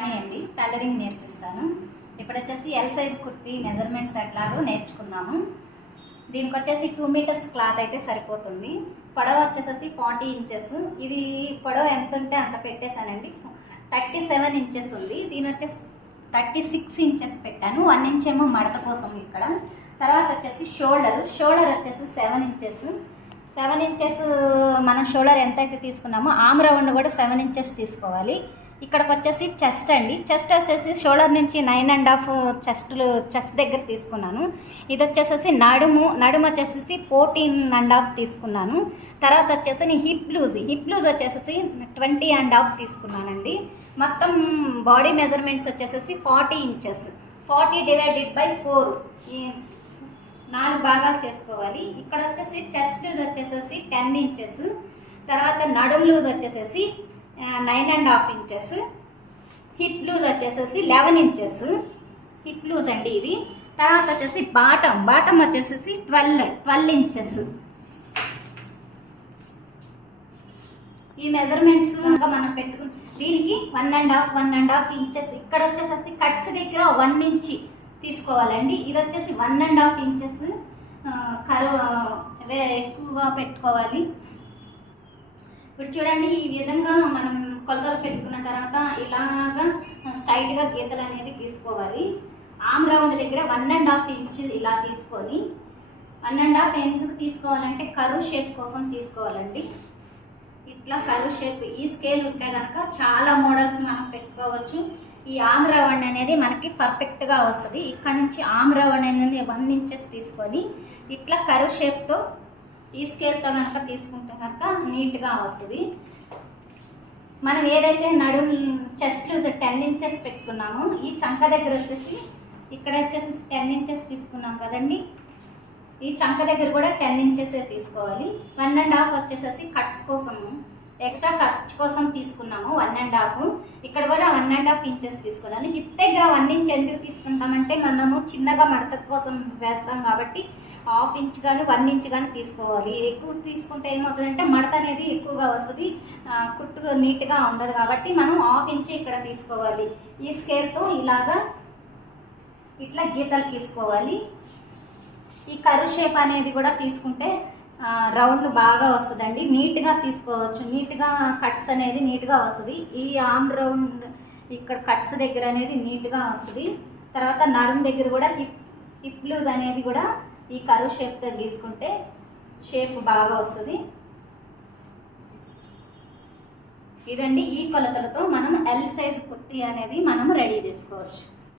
అండి టైలరింగ్ నేర్పిస్తాను. ఇప్పుడు వచ్చేసి ఎల్ సైజ్ కుర్తీ మెజర్మెంట్స్ ఎట్లాగో నేర్చుకుందాము. దీనికి వచ్చేసి 2 మీటర్స్ క్లాత్ అయితే సరిపోతుంది. పొడవ వచ్చేసి 40 ఇంచెస్. ఇది పొడవ ఎంత ఉంటే అంత పెట్టేశానండి. 37 ఇంచెస్ ఉంది. దీని వచ్చేసి 36 ఇంచెస్ పెట్టాను. 1 ఇంచ్ ఏమో మడత కోసం ఇక్కడ. తర్వాత వచ్చేసి షోల్డర్ వచ్చేసి 7 ఇంచెస్. 7 ఇంచెస్ మనం షోల్డర్ ఎంతైతే తీసుకున్నామో ఆర్మ్ రౌండ్ కూడా 7 ఇంచెస్ తీసుకోవాలి. ఇక్కడికి వచ్చేసి చెస్ట్ అండి. చెస్ట్ వచ్చేసి షోల్డర్ నుంచి 9.5 చెస్ట్ దగ్గర తీసుకున్నాను. ఇది వచ్చేసి నడుము వచ్చేసి 14.5 తీసుకున్నాను. తర్వాత వచ్చేసి నేను హిప్ లూజ్ వచ్చేసి 20.5 తీసుకున్నానండి. మొత్తం బాడీ మెజర్మెంట్స్ వచ్చేసి 40 ఇంచెస్. 40 డివైడెడ్ బై 4 ఈ 4 భాగాలు చేసుకోవాలి. ఇక్కడ వచ్చేసి చెస్ట్ లూజ్ వచ్చేసి 10 ఇంచెస్. తర్వాత నడుము లూజ్ వచ్చేసి 9.5 ఇంచెస్. హిప్ లూజ్ వచ్చేసి 11 ఇంచెస్ హిప్ లూజ్ అండి ఇది. తర్వాత వచ్చేసి బాటమ్ వచ్చేసి 12 ఇంచెస్. ఈ మెజర్మెంట్స్ మనం పెట్టుకుని దీనికి 1.5 ఇంచెస్. ఇక్కడ వచ్చేసి కట్స్ దగ్గర 1 ఇంచ్ తీసుకోవాలండి. ఇది వచ్చేసి 1.5 ఇంచెస్ కరువు ఎక్కువగా పెట్టుకోవాలి. ఇప్పుడు చూడండి, ఈ విధంగా మనం కొలతలు పెట్టుకున్న తర్వాత ఇలాగా స్ట్రైట్గా గీతలు అనేది గీసుకోవాలి. ఆర్మ్ రౌండ్ దగ్గర 1.5 ఇంచ్ ఇలా తీసుకొని 1.5 ఎందుకు తీసుకోవాలంటే కరువు షేప్ కోసం తీసుకోవాలండి. ఇట్లా కరువు షేప్ ఈ స్కేల్ ఉంటే కనుక చాలా మోడల్స్ మనం పెట్టుకోవచ్చు. ఈ ఆర్మ్ రౌండ్ అనేది మనకి పర్ఫెక్ట్గా వస్తుంది. ఇక్కడ నుంచి ఆర్మ్ రౌండ్ అనేది 1 ఇంచెస్ తీసుకొని ఇట్లా కరువు షేప్తో ఈ స్కేల్తో కనుక తీసుకుంటే కనుక నీట్గా వస్తుంది. మనం ఏదైతే నడుము చెస్ట్ లూజ్ 10 ఇంచెస్ పెట్టుకున్నామో ఈ చంక దగ్గర వచ్చేసి ఇక్కడ వచ్చేసి 10 ఇంచెస్ తీసుకున్నాం కదండి. ఈ చంక దగ్గర కూడా 10 ఇంచెస్ తీసుకోవాలి. 1.5 వచ్చేసి కట్స్ కోసము ఎక్స్ట్రా ఖర్చు కోసం తీసుకున్నాము 1.5. ఇక్కడ కూడా 1.5 ఇంచెస్ తీసుకున్నాను. హిప్ దగ్గర 1 ఇంచ్ ఎందుకు తీసుకుంటామంటే మనము చిన్నగా మడత కోసం వేస్తాం కాబట్టి 1/2 ఇంచ్ కానీ 1 ఇంచ్ కానీ తీసుకోవాలి. ఎక్కువ తీసుకుంటే ఏమవుతుందంటే మడత అనేది ఎక్కువగా వస్తుంది, కుట్టు నీట్గా ఉండదు. కాబట్టి మనం 1/2 ఇంచ్ ఇక్కడ తీసుకోవాలి. ఈ స్కేల్తో ఇలాగా ఇట్లా గీతలు తీసుకోవాలి. ఈ కర్వ్ షేప్ అనేది కూడా తీసుకుంటే రౌండ్ బాగా వస్తుందండి. నీట్గా తీసుకోవచ్చు. నీట్గా కట్స్ అనేది నీట్గా వస్తుంది. ఈ ఆర్మ్ రౌండ్ ఇక్కడ కట్స్ దగ్గర అనేది నీట్గా వస్తుంది. తర్వాత నడుము దగ్గర కూడా హిప్ లూజ్ అనేది కూడా ఈ కర్వ్ షేప్తో తీసుకుంటే షేప్ బాగా వస్తుంది. ఇదండి, ఈ కొలతలతో మనం ఎల్ సైజ్ కుర్తీ అనేది మనం రెడీ చేసుకోవచ్చు.